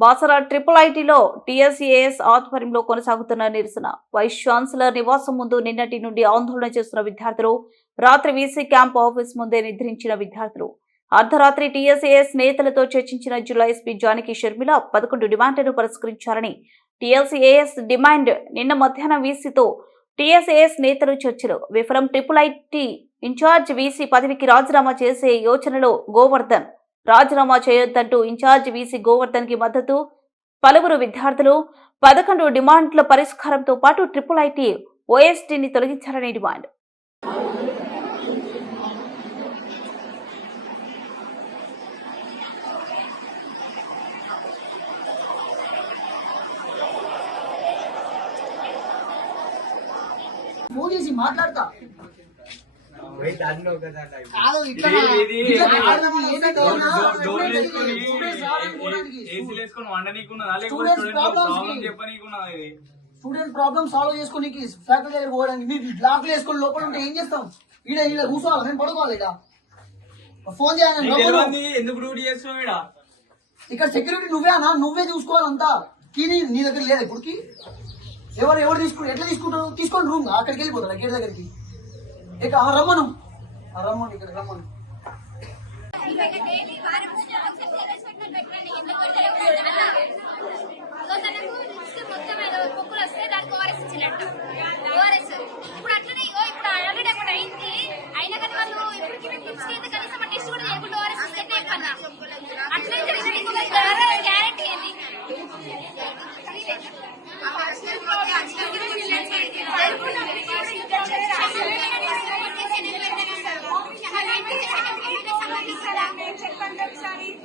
Basara triple ఐటీలో టీఎస్ఏఎస్ ఆధ్వర్యంలో కొనసాగుతున్న నిరసన. వైస్ ఛాన్సలర్ నివాసం ముందు నిన్నటి నుండి ఆందోళన చేస్తున్న విద్యార్థులు, రాత్రి వీసీ క్యాంప్ ఆఫీస్ ముందే నిద్రించిన విద్యార్థులు, అర్ధరాత్రి టీఎస్ఏఎస్ నేతలతో చర్చించిన జిల్లా ఎస్పీ జానకి షర్మిల 11 డిమాండ్లను పరిష్కరించారని టీఎస్ఏఎస్ డిమాండ్. నిన్న మధ్యాహ్నం వీసీతో టీఎస్ఏఎస్ నేతలు చర్చలు విఫలం. ట్రిపుల్ ఐటీ ఇన్ఛార్జ్ వీసీ పదవికి రాజీనామా చేసే యోచనలో గోవర్ధన్. రాజీనామా చేయొద్దంటూ ఇన్ఛార్జ్ వీసీ గోవర్ధన్ కి మద్దతు. పలువురు విద్యార్థులు 11 డిమాండ్ల పరిష్కారంతో పాటు ట్రిపుల్ ఐటీ ఓఎస్టీని తొలగించాలని డిమాండ్. ఫోన్ చేసి మాట్లాడతా స్టూడెంట్ ప్రాబ్లమ్ సాల్వ్ చేసుకోనికి ఫ్యాకల్టీ దగ్గర పోవడానికి మీరు బ్లాక్లు వేసుకొని లోపల ఉంటే ఏం చేస్తాం? ఈడ కూర్చోవాలి, నేను పడుకోవాలి. ఇక ఫోన్ చేయాలి. ఇక్కడ సెక్యూరిటీ నువ్వే అన్నా, నువ్వే చూసుకోవాలంతా. కీ నీ దగ్గర లేదా ఇప్పటికి? ఎవరు తీసుకుంటారు? ఎట్లా తీసుకుంటారు? తీసుకోండి రూమ్ అక్కడికి వెళ్ళిపోతారు గేట్ దగ్గరికి. ఇక రమ్మను ఇక్కడ రమ్మను.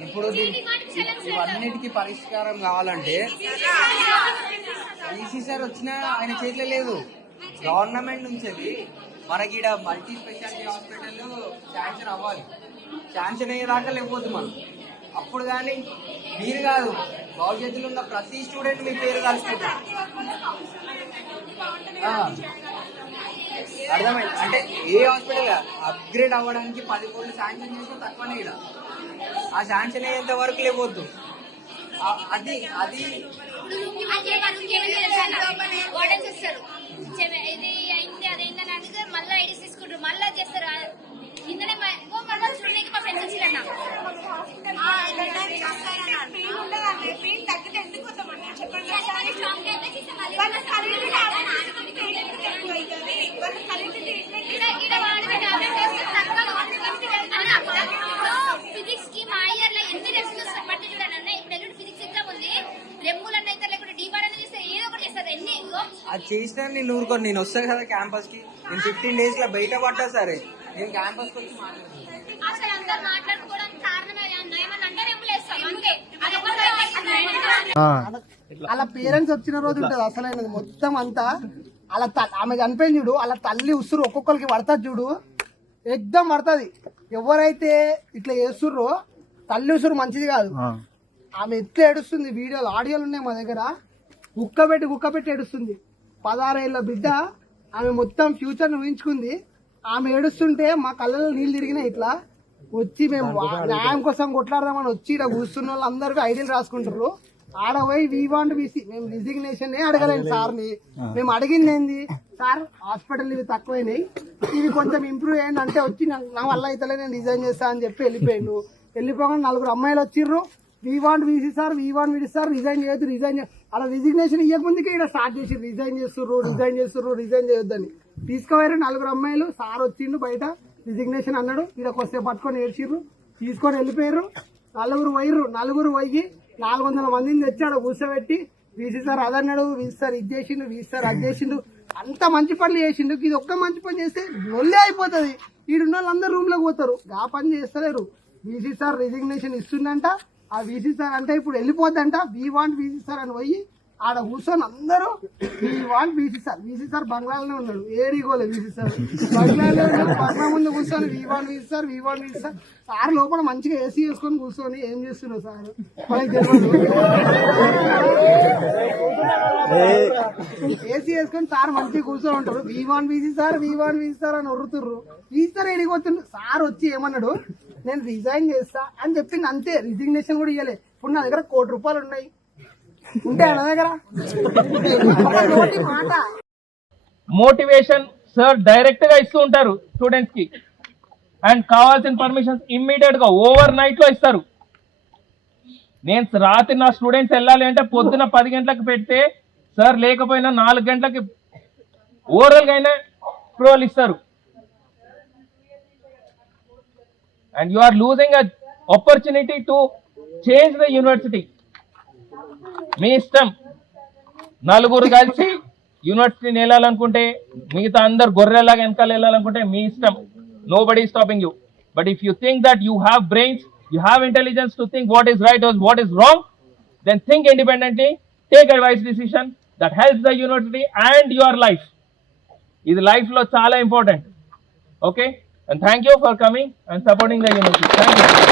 ఇప్పుడు ఇవన్నిటికీ పరిష్కారం కావాలంటే ఈసీ సార్ వచ్చినా ఆయన చేతిలో లేదు. గవర్నమెంట్ నుంచి మనకి ఇక్కడ మల్టీ స్పెషాలిటీ హాస్పిటల్ శాంక్షన్ అవ్వాలి. శాంక్షన్ అయ్యేదాకా లేకపోతే మనం అప్పుడు కానీ మీరు కాదు, భవిష్యత్తులో ఉన్న ప్రతి స్టూడెంట్ మీ పేరు రాసుకుంటారు. అర్థమైంది అంటే ఏ హాస్పిటల్ అప్గ్రేడ్ అవ్వడానికి 10 కోట్లు శాంక్షన్ చేస్తే తక్కువనే. ఇక్కడ ఆ శాంక్షన్ అయ్యేంత వరకు లేవద్దు. అది మళ్ళీ ఐడీస్ తీసుకుంటారు, మళ్ళీ చేస్తారు. ఫిజిక్స్ కి మా ఇయర్ లో ఎన్ని లెసన్స్ పట్టి చూడనన్నా. ఇప్పుడు ఫిజిక్స్ ఎగ్జామ్ ఉంది, లెమ్ములన్న అయితే లేకపోతే డీబార్ అనేది చేస్తారు, ఏదో ఒకటి చేస్తారు. ఎన్ని అది చేసినా నేను ఊరుకోను. నేను వస్తాను కదా క్యాంపస్ కి, నేను 15 days లో బయట పట్టా సరే నేను క్యాంపస్ కి వచ్చి అసలు అందరు మాట్లాడుకోవడానికి కారణమే ఏమన్నా అంటే రెమ్ములేస్తాం అంతే. అలా పేరెంట్స్ వచ్చిన రోజు ఉంటది అసలైనది మొత్తం అంతా. అలా ఆమె చనిపోయింది చూడు, అలా తల్లి ఉసురు ఒక్కొక్కరికి పడుతుంది చూడు, ఎగ్దం పడుతుంది. ఎవరైతే ఇట్లా చేస్తుర్రో తల్లి ఉసురు మంచిది కాదు. ఆమె ఎట్లా ఏడుస్తుంది, వీడియోలు ఆడియోలు ఉన్నాయి మా దగ్గర. గుక్క పెట్టి ఏడుస్తుంది. 16 ఏళ్ళ బిడ్డ, ఆమె మొత్తం ఫ్యూచర్ ఊహించుకుంది. ఆమె ఏడుస్తుంటే మా కళ్ళలో నీళ్ళు తిరిగినాయి. ఇట్లా వచ్చి మేము న్యాయం కోసం కొట్లాడదామని వచ్చి ఇక్కడ కూర్చున్న వాళ్ళు అందరికీ ఐడియాలు రాసుకుంటారు. ఆడ పోయి వీ వాంట్ బీసీ మేము రిజిగ్నేషన్ అడగలేము సార్ని. మేము అడిగింది ఏంది, సార్ హాస్పిటల్ ఇవి తక్కువైనాయి, ఇవి కొంచెం ఇంప్రూవ్ అయ్యండి అంటే వచ్చి నా వల్ల అయితే నేను రిజైన్ చేస్తా అని చెప్పి వెళ్ళిపోయాడు. వెళ్ళిపోగానే 4 అమ్మాయిలు వచ్చిర్రు. We want BC sir, we want BC sir, resign చేయొద్దు. అలా రిజిగ్నేషన్ ఇవ్వకముందుకే ఇక్కడ స్టార్ట్ చేసి రిజైన్ చేయొద్దని తీసుకుపోయారు. 4 అమ్మాయిలు. సార్ వచ్చిండు బయట రిజిగ్నేషన్ అన్నాడు. ఇక్కడ వస్తే పట్టుకొని ఏడ్చిర్రు, తీసుకొని వెళ్ళిపోయారు. 4 పోయి 400 మందిని తెచ్చాడు కూర్చోబెట్టి. వీసీ సార్ అదన్నాడు, వీసీ సార్ ఇది చేసిండు, వీసీ సార్ అది చేసిండు, అంత మంచి పనులు చేసిండు. ఇది ఒక్క మంచి పని చేస్తే ఒళ్ళే అయిపోతుంది. ఈడున్న వాళ్ళందరూ రూమ్ లోకి పోతారు. ఆ పని చేస్తలేరు. వీసీ సార్ రిజిగ్నేషన్ ఇస్తుందంట. ఆ వీసీ సార్ అంటే ఇప్పుడు వెళ్ళిపోద్దంట. వీ వాంట్ వీసీ సార్ అని పోయి ఆడ కూర్చొని అందరూ వీ వాంట్ వీసీ సార్ బంగ్లాలోనే ఉన్నాడు. ఏడిగోలే వీసీ సార్ బంగ్లాలో ఉన్నాడు. బంగ్లా ముందు కూర్చొని we want VC sir. Sir లోపల మంచిగా ఏసీ వేసుకొని కూర్చొని ఏం చేస్తున్నారు సార్ మనకి తెలియదు. ఏసీ వేసుకొని సార్ మంచిగా కూర్చొని ఉంటారు. వీ వాంట్ వీసీ సార్ అని ఒరుతుర్రు. వీసీ సార్ ఏడిపోతుండ్రు. సార్ వచ్చి ఏమన్నాడు, నేను రిజైన్ చేస్తా అని చెప్పింది అంతే. రిజిగ్నేషన్ కూడా ఇవ్వలే. ఇప్పుడు నా దగ్గర ₹1 కోటి ఉన్నాయి. ఉంటే నా దగ్గర ఒక నోటి మాట మోటివేషన్ సార్ డైరెక్ట్ గా ఇస్తూ ఉంటారు స్టూడెంట్స్ కి, అండ్ కావాల్సిన పర్మిషన్స్ ఇమ్మీడియట్ గా ఓవర్ నైట్ లో ఇస్తారు. నేను రాత్రి నా స్టూడెంట్స్ వెళ్ళాలి అంటే పొద్దున 10 గంటలకు పెడితే సార్ లేకపోయినా 4 గంటలకి ఓవరాల్ గా అయినా అప్రూవల్ ఇస్తారు. And you are losing a opportunity to change the university. మీ ఇష్టం, నలుగురు కలిసి యూనివర్సిటీని వెళ్ళాలనుకుంటే, మిగతా అందరు గొర్రెలాగా వెనకాల వెళ్ళాలనుకుంటే మీ ఇష్టం. Nobody is stopping you. But if you think that you have brains, you have intelligence to think what is right or what is wrong, then think independently, take a wise decision that helps the university and your life. This life lo chala important. Okay? And thank you for coming and supporting the university. Thank you.